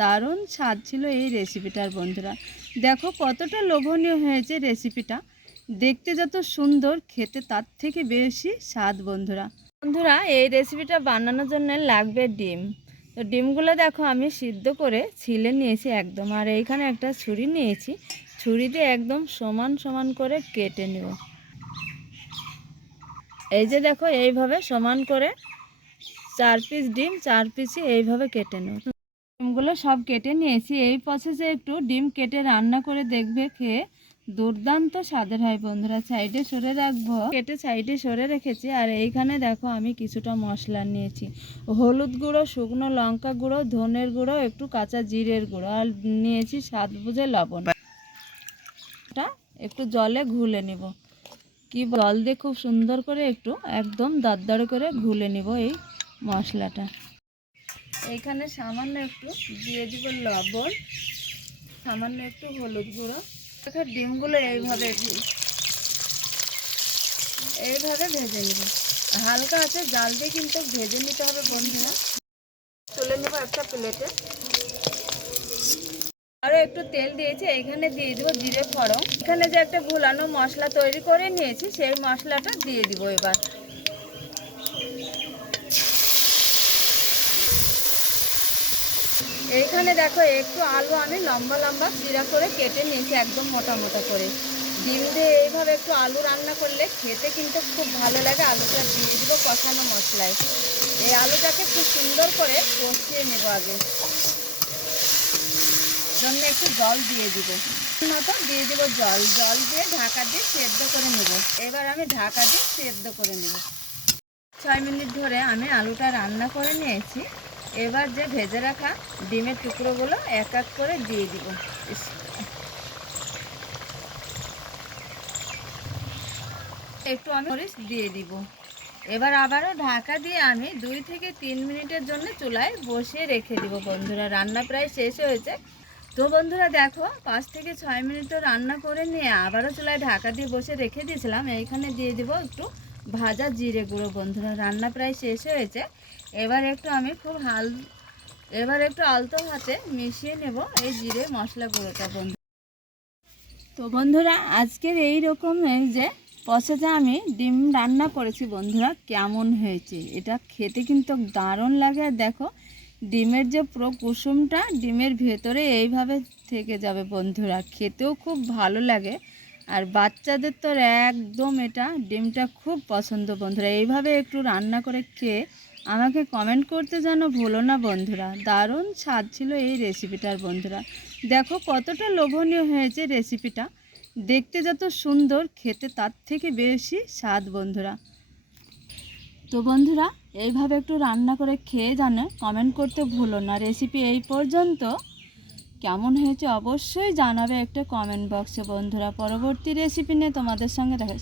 দারুণ স্বাদ ছিল এই রেসিপিটার বন্ধুরা। দেখো কতটা লোভনীয় হয়েছে রেসিপিটা। দেখতে যত সুন্দর, খেতে তার থেকে বেশি স্বাদ বন্ধুরা। বন্ধুরা এই রেসিপিটা বানানোর জন্য লাগবে ডিম। তো ডিমগুলো দেখো আমি সিদ্ধ করে ছিলে নিয়েছি একদম। আর এইখানে একটা ছুরি নিয়েছি, ছুরি দিয়ে একদম সমান সমান করে কেটে নেব। এই যে দেখো এইভাবে সমান করে 4 পিস ডিম, 4 পিসই এইভাবে কেটে নেব। ডিমগুলো সব কেটে নিয়েছি। এই প্রসেসে একটু ডিম কেটে রান্না করে দেখবে, খেয়ে দুর্দান্ত স্বাদের হয় বন্ধুরা। সাইডে সরে রাখবো, কেটে সাইডে সরে রেখেছি। আর এইখানে দেখো আমি কিছুটা মশলা নিয়েছি, হলুদ গুঁড়ো, শুকনো লঙ্কা গুঁড়ো, ধনের গুঁড়ো, একটু কাঁচা জিরের গুঁড়ো, আর নিয়েছি স্বাদ বুঝে লবণ। একটু জলে ঘুলে নিব, কি জল দিয়ে খুব সুন্দর করে একটু একদম দারদার করে ঘুলে নিব এই মশলাটা। এইখানে সামান্য একটু দিয়ে দিব লবণ, সামান্য একটু হলুদ গুঁড়ো। ডিমগুলো এইভাবে ভেজে নেব, হালকা আছে জাল দিয়ে কিন্তু ভেজে নিতে হবে বন্ধুরা। তুলে নেব একটা প্লেটে। আরও একটু তেল দিয়েছি, এইখানে দিয়ে দেবো জিরে ফোড়ন। এখানে যে একটা ভুলানো মশলা তৈরি করে নিয়েছি সেই মশলাটা দিয়ে দিব এবার। এইখানে দেখো একটু আলু আমি লম্বা লম্বা চিরা করে কেটে নিয়েছি একদম মোটা মোটা করে। ডিম দিয়ে এইভাবে একটু আলু রান্না করলে খেতে কিন্তু খুব ভালো লাগে। আলুটা দিয়ে দিব কষানো মশলায়। এই আলুটাকে খুব সুন্দর করে কষিয়ে নেব। আগে জন্য একটু জল দিয়ে দিব, মতো দিয়ে দিব জল। জল দিয়ে ঢাকা দিয়ে সেদ্ধ করে নেব। এবার আমি ঢাকা দিয়ে সেদ্ধ করে নেব। 6 মিনিট ধরে আমি আলুটা রান্না করে নিয়েছি। এবার যে ভেজে রাখা ডিমের টুকরোগুলো এক এক করে দিয়ে দিব। একটু আমি মরিচ দিয়ে দিব। এবার আবারও ঢাকা দিয়ে আমি 2 থেকে 3 মিনিটের জন্য চুলায় বসিয়ে রেখে দিব বন্ধুরা। রান্না প্রায় শেষ হয়েছে। তো বন্ধুরা দেখো 5 থেকে 6 মিনিট তো রান্না করে নিয়ে আবারও চুলায় ঢাকা দিয়ে বসে রেখে দিয়েছিলাম। এইখানে দিয়ে দিব একটু ভাজা জিরে গুঁড়ো বন্ধুরা। রান্না প্রায় শেষ হয়েছে। এবার একটু আমি একটু আলতো হাতে মিশিয়ে নেব এই জিরে মশলা গুঁড়োটা বন্ধু। তো বন্ধুরা আজকের এই রকম যে প্রসেসে আমি ডিম রান্না করেছি বন্ধুরা, কেমন হয়েছে এটা খেতে কিন্তু দারুণ লাগে। আর দেখো ডিমের যে পুরো কুসুমটা ডিমের ভেতরে এইভাবে থেকে যাবে বন্ধুরা, খেতেও খুব ভালো লাগে। আর বাচ্চাদের তো একদম এটা ডিমটা খুব পছন্দ বন্ধুরা। এইভাবে একটু রান্না করে খেয়ে আমাকে কমেন্ট করতে যেন ভুলো না বন্ধুরা। দারুণ স্বাদ ছিল এই রেসিপিটার বন্ধুরা। দেখো কতটা লোভনীয় হয়েছে রেসিপিটা। দেখতে যত সুন্দর, খেতে তার থেকে বেশি স্বাদ বন্ধুরা। তো বন্ধুরা এইভাবে একটু রান্না করে খেয়ে জানো কমেন্ট করতে ভুলো না। রেসিপি এই পর্যন্ত, কেমন হয়েছে অবশ্যই জানাবে একটা কমেন্ট বক্সে বন্ধুরা। পরবর্তী রেসিপি নিয়ে তোমাদের সঙ্গে দেখা